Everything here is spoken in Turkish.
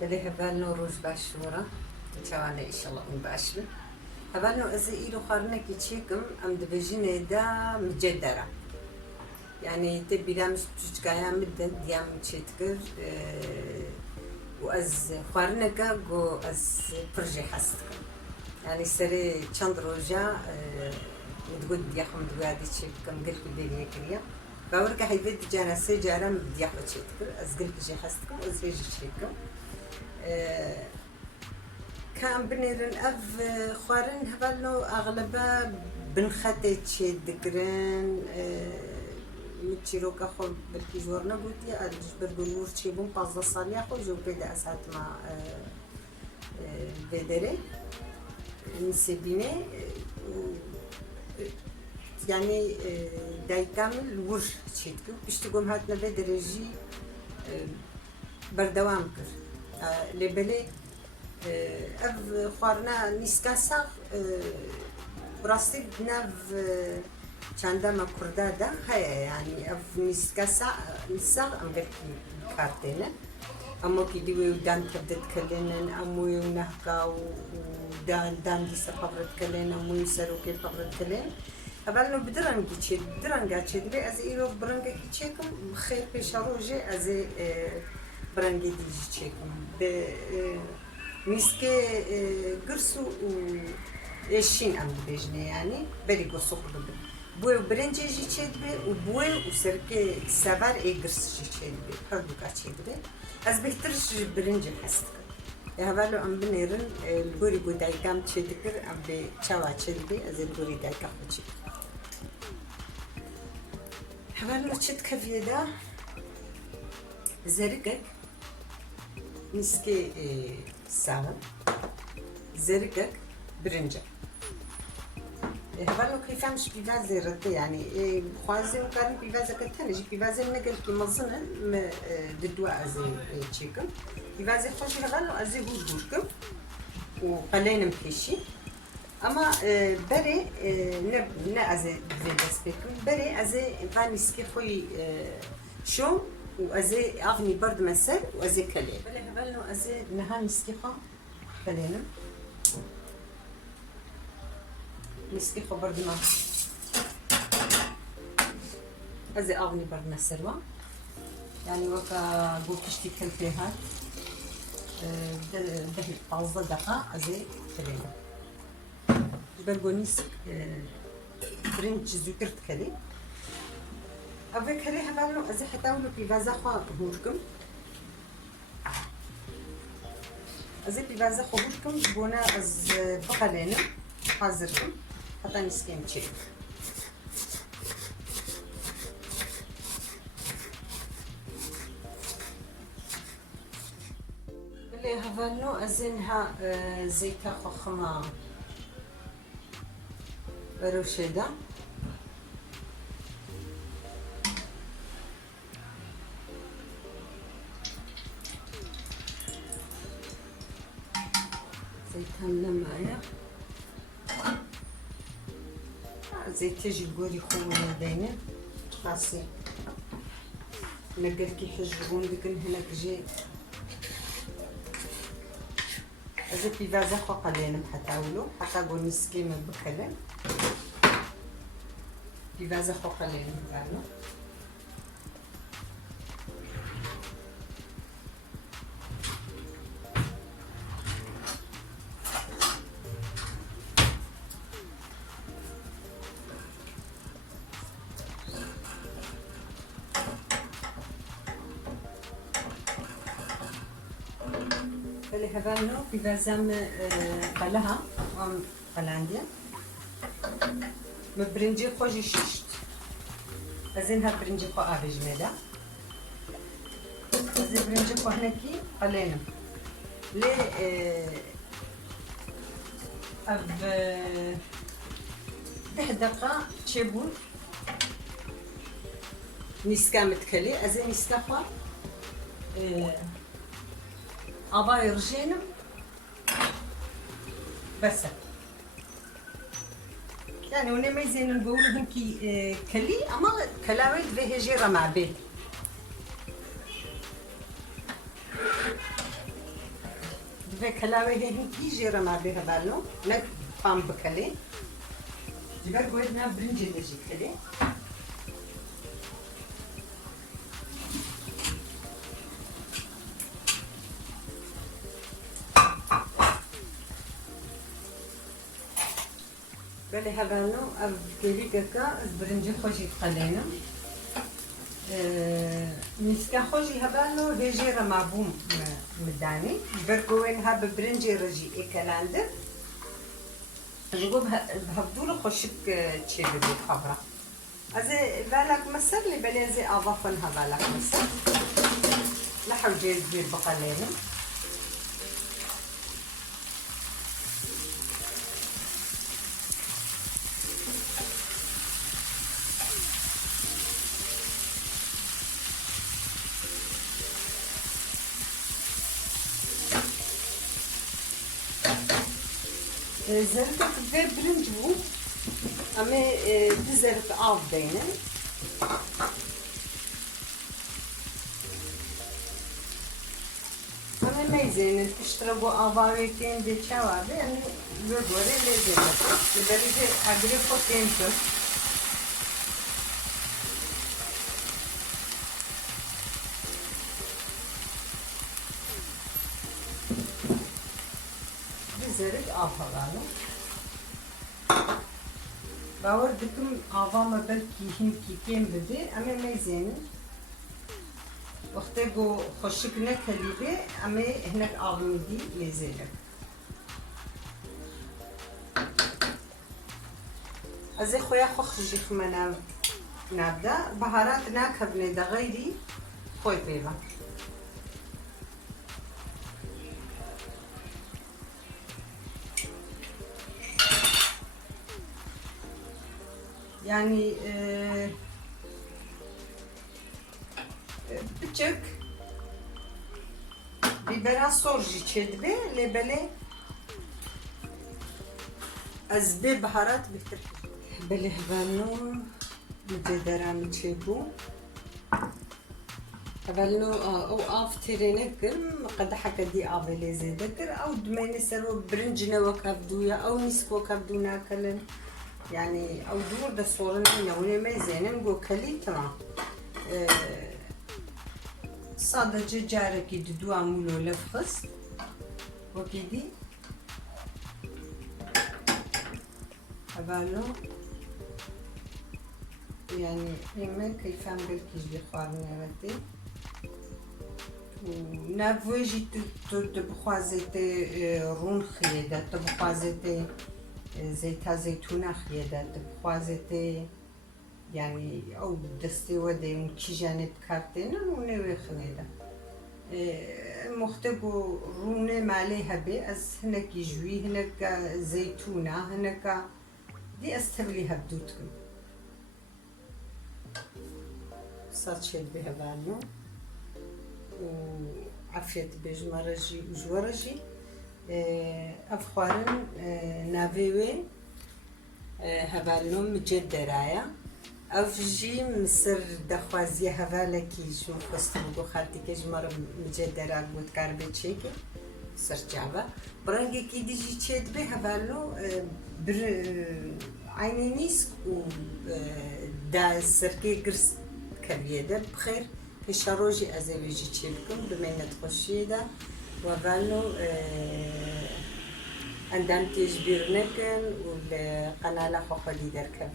بله هبالنو روز باش ورا تشاوانا إن شاء الله من باشل هبالنو إذا إيرو خارنك يشيكم أم دبجينة دا مجدرة يعني تبي لامس بتشكايا مدة ديام تشتكر وأز خارنك جو أز برجي حستك يعني سري تشاندروجا متقول دياخم دوادي تشيكم قلت بيني كريا باورك حيفيد جانا سجارة مدياخو تشتكر أز قلت جي حستكم أز ريجي تشيكم كان بنيرن أف خوارن هبالو أغلبا بنخدي تشي دقرن متشيروكا خو بلكي جورنا بوتي أرجش بربنور تشي بون بازا صاليا خو جو بيدا أسات مع بدري نسبيني يعني داي كامل ور تشيتكو بيشتقوم هاتنا بدرجي بردوام كر لبلي اف خوارنا نيسكاسا براستي ناف چندما كردا دا هيا يعني اف نيسكاسا نساغ ام قلتي كارتينا امو كي ديوي ودان تبدت كلينن امو يونهكا ودان دي سقبرت كلين امو يسروكي قبرت كلين هبالنو بدرنجي تشي درنجا تشي دبي از ايرو برنجي تشيكم خير بيشاروجي از برنجي دي تشيكم miske gırsu eşin am bejne yani beri go sokudu bu birinci çedbe bu userke sever gırsı çedbe harduka çedbe az behtir birinci hastık ya havalo am binerin gori bu daykam çedikir am be çava çedbe az gori daykam çed havalo çed kafiyeda zerikek miske ساعة زرقك برنجة هبالو كيف مش بيفازي ردي يعني خوازي وكان بيفازي كتاني جي بيفازي نقل كي مظنن ددوا ازي تشيكم بيفازي خوش هبالو ازي بوشكم وقلين مكيشي اما بري نا ازي بس بكم بري ازي غاني سكي خوي شو وازي اغني برد مسر وازي كلي بلا هبالنو ازي نهار مسكيخه كلينا مسكيخه برد ما ازي اغني برد مسر يعني وكا قوكشتي كلفيهات ده فازة دقة ازي كلينا برغونيس برنج زوكرت كلي أبغى كله هبالو أزي حتاولو بيفازا خا هوركم أزي بيفازا خا هوركم بونا أز بقالينا حاضركم حتى نسكين تشيك اللي هبالو أزينها زيتا خخما بروشيدا زيتها معايا زيت تجي تقولي خونا دايما خاصي نقل كي حجبون ديك هناك جي ازي في فازا خو قليل حتاولو حتى قول مسكين بكلم في فازا خو قليل قالوا اللي هبالنو في فازام قلها وام قلانديا مبرنجي خوجي ششت ازينها برنجي خو ابي جميلة ازي برنجي خو هناكي قلينا لي اب 10 دقة تشيبون نسكا متكلي ازي نسكا خو أباي رجينم بس يعني وني ما يزين نقول لهم كي كلي أما كلاوي به جيرة مع بيت ve kelave hehin iyice ramabe haberlo. Ne pam bakale. Ciber koydu ne birinci de jikale. Böyle haberlo av geli kaka birinci hoşit kalena. Niska hoji haberlo heje ramabum مدانی برگوین ها ببرنجی رجی اکلنده جگو بهبدول خوشک چی بدی خبره از ولک مصر لی بلی از آوافن ها ولک مصر لحو جیز بیر بقلینم زرتك في برنجو أما بزرت عاف دينا أما ما يزين تشتربوا عفاويتين دي شوابي أنا زوري لازم لبريد أقرب فوتينتو بزرت عفاوانو باور دکم آوام بلکی هم کی کم بده اما میزنی وقتی گو خوشک نکلیبه اما هنک آوام دی میزنه از خویا خوشی خمنام نبدا بهارات نکبنه دغیری خوی بیوا Yani bıçak bibera sorji çedbe lebele az be baharat bitir bele hvanno mücederam çebu هبلنو او اف ترينكر قد حكى دي افيلي زيدكر او دماني سرو برنجنا وكبدويا او نسكو كبدونا كلن يعني او دور ده صورن نوني ما زينن جو كلي تمام sadece jareki dudu amulo lefkhs وكيدي هبالو يعني يمكن كيف عمل كيش بخارنا رتي ونافوجي تبخوازتي رون خيدا تبخوازتي زيتا زيتونة خيدا تبخوازتي يعني أو دستي ودي مكي جانب كارتينا ونوي خيدا مختبو رونة ماليها بي أز هناك يجوي هناك زيتونة هناك دي أستبليها بدوتكم صار بها بانو وعفيت بجمرجي وجورجي أفخارن نافيوي هبالنو مجد درايا أفجي مصر دخوازي هبالكي شو خستو بو خالتي كجمر مجد درا بود كاربي تشيكي سرجعبا برانجي كي ديجي تشيد به هبالنو بر عيني نيسك و دا سركي قرس كبيدة بخير في شروجي أزويجي تشيلكم بمينة خشيدة وظلوا عندهم تجبير نكن والقناة خو خدي دركب